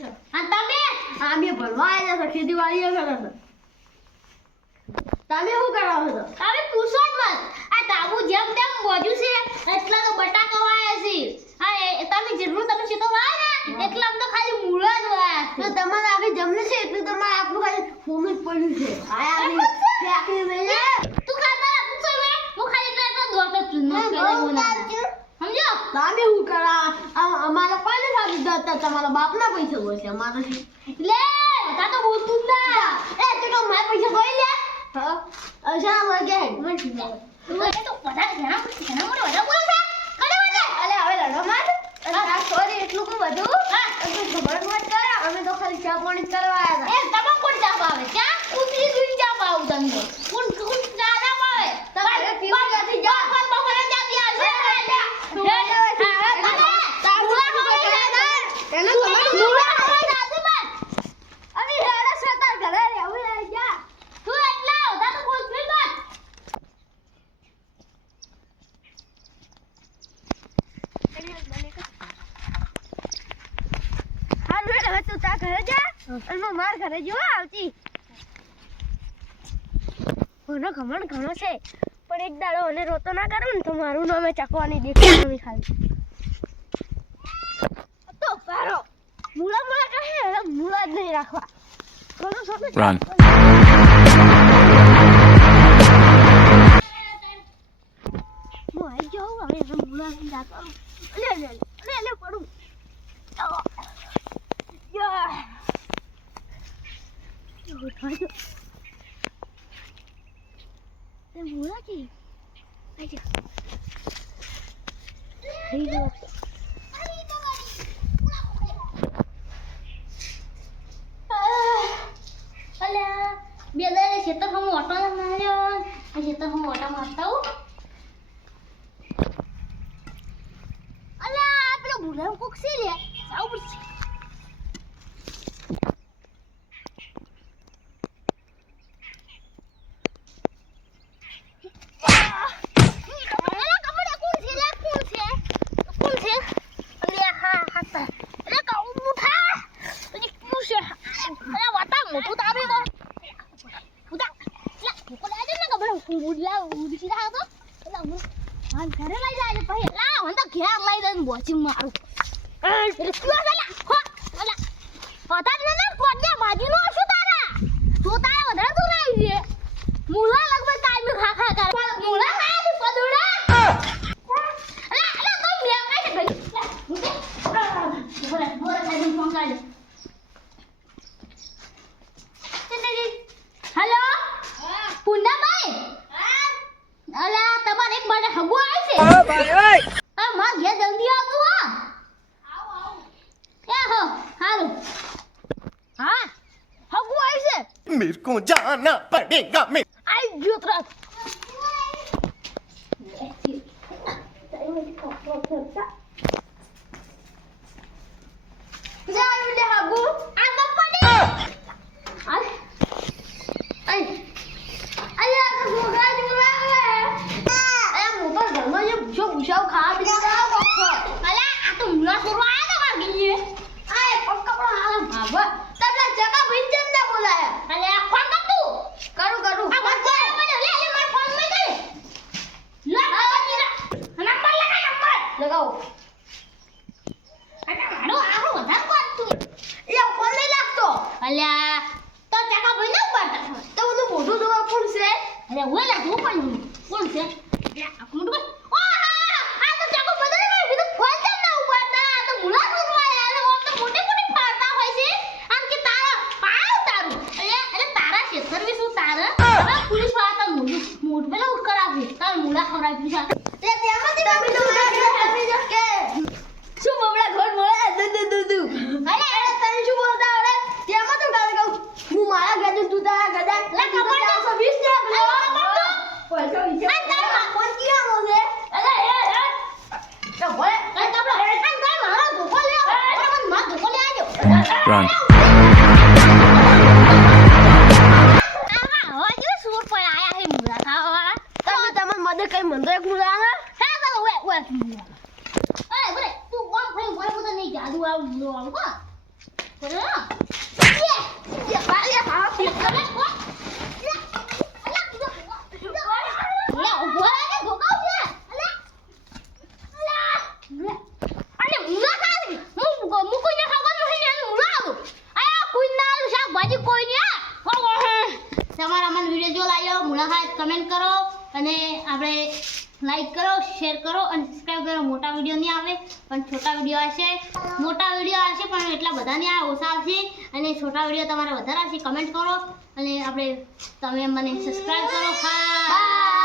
છે. અને તમે અમે ભણવા આવ્યા છે, ખેતીવાડી કરે છે. તમે શું કરાવો છો? તમે પૂછો જ મત. આ તાબુ જેમ તેમ બોજ્યું છે એટલા તો બટાકા વાયા છે. તમે જેટલું તમે છે તો વાયા ને એટલા તો ખાલી મૂળા જ વાયા છે. તો તમારે આગળ જમને છે એટલે તમારે આપણું ખાલી ફોન જ પડ્યું છે. આયા ફેંકીને લઈ તું ખાતા રાખ તું મે હું ખાલી એટલા દોડતો છું સમજો તમે શું કરા? અમારા કોઈને સાબિત દતા તમારા બાપના પૈસા હોય છે અમારા છે. લે તા તો બોલતું જ ના. એ તું તો મારા પૈસા કોઈ લે. હા અશા વગે તું તો બધા ઘણા મોટો બધા બોલ છે કને બોલે અલે હવે લડો માર. આ સોરી એટલું કો બધું તો ખબર મત કરા. અમે તો ખાલી ચા પાણી કરવા આવ્યા એ તમા કોણ ચા પાવે ચા ઉતરી દુઈ ચા પાવ તમને કોણ ચા ના પાવે તમારે પીવા નથી જા. કોણ બપોરે ચા પીવા છે માર ઘરે જો આવતી ઘમણ ઘણો છે પણ એક દાડો અને રોતો ના કરું ને તો મારું નામ ચાકવાની દેખાવાની ખાલી તો પારો મૂળા મૂળા કહે મૂળા જ નહીં રાખવા થોડું થોડું Run. હું આવી જાઉં હવે મૂળા નહીં રાખવાનું લે લે લે લે પડું તે મૂળા કી આઈ જા હઈ ગયો અલ્યા બે દાડે ખેતર હમ ઓટો ના માર્યો આ ખેતર હમ ઓટા મારતા હું અલ્યા પેલો ભૂલા કોક છે લે સાવ પડશે ઘરે લઈ જાય પછી લા હું તો ઘેર લઈ જઈને બોચી મારું એટલે શું આલા હો આલા પતા જ ને કોડ્યા બાજી નો શું તારા તું તારા વધારે તું રહી છે મૂળા લગભગ કાઈ ખા ખા કર મૂળા ખાય છે પદુડા અલા અલા તો મે કાઈ છે ગઈ બોલે બોલે કાઈ ફોન કાઢ હેલો પુંડાભાઈ અલા તમારે એક બારે હગુ આવી છે ઓ ભાઈ ઓય આ માં ઘેર જલ્દી આવતું હા આવ એ હો હારું હા હગુ આવી છે मेरे को जाना पड़ेगा मैं આઈ ગયો ત્રાસ લગાવો અલ્યા તો ચાકા ભાઈ ના ઉપાડતા તો બધું મોઢું જોવા કોણ છે અરે ઓલા તું પણ કોણ છે આ મોટું બસ ઓ હા આ તો ચાકો બદલ મે બીજું ફોન કેમ ના ઉપાડતા આ તો મુલાકાત માં આયા ઓ તો મોટી મોટી ફાડતા હોય છે આમ કે તારા પાવ તારું અરે તારા ક્ષેત્ર વિશે તારા હવે પોલીસ વાળા મોઢું મોઢ પેલા કરાવી તાર મુલા ખવડાવી દીધા તે તેમાંથી તમે તો આપી જો કે શું બબડા ઘર મળે દુ અરે અરે તને શું બોલતા આવડે તેમાં તો ગાલ કહું હું મારા ગજુ તું તારા ગજા લે ખબર તો 420 ના પૈસા વિશે આ તારા કોણ કિયાનો છે અરે તો ભલે આ તબલો આ તાર મારો ધોકો લે મને માર ધોકો લે આજો Run. આવા હવે જો સુર પર આયા હે મુલા ખાવા તમે તમને મદદ કઈ મંદરે ગુલાના હા તો ઓય અરે બોલે તું કોણ ફરી બોલ તો નહીં જાદુ આવ લો આવ કો તમારા મન વિડિયો જો લાગ્યો મુલાકાત કમેન્ટ કરો અને આપણે લાઈક કરો શેર કરો અને સબસ્ક્રાઇબ કરો. મોટા વિડિયો નહીં આવે પણ છોટા વિડિયો આવશે. મોટા વિડિયો આવશે પણ એટલા બધા નહીં આવે, ઓછા આવશે. અને છોટા વિડિયો તમારે વધારે આવશે. કમેન્ટ કરો અને તમે મને સબસ્ક્રાઇબ કરો. બાય.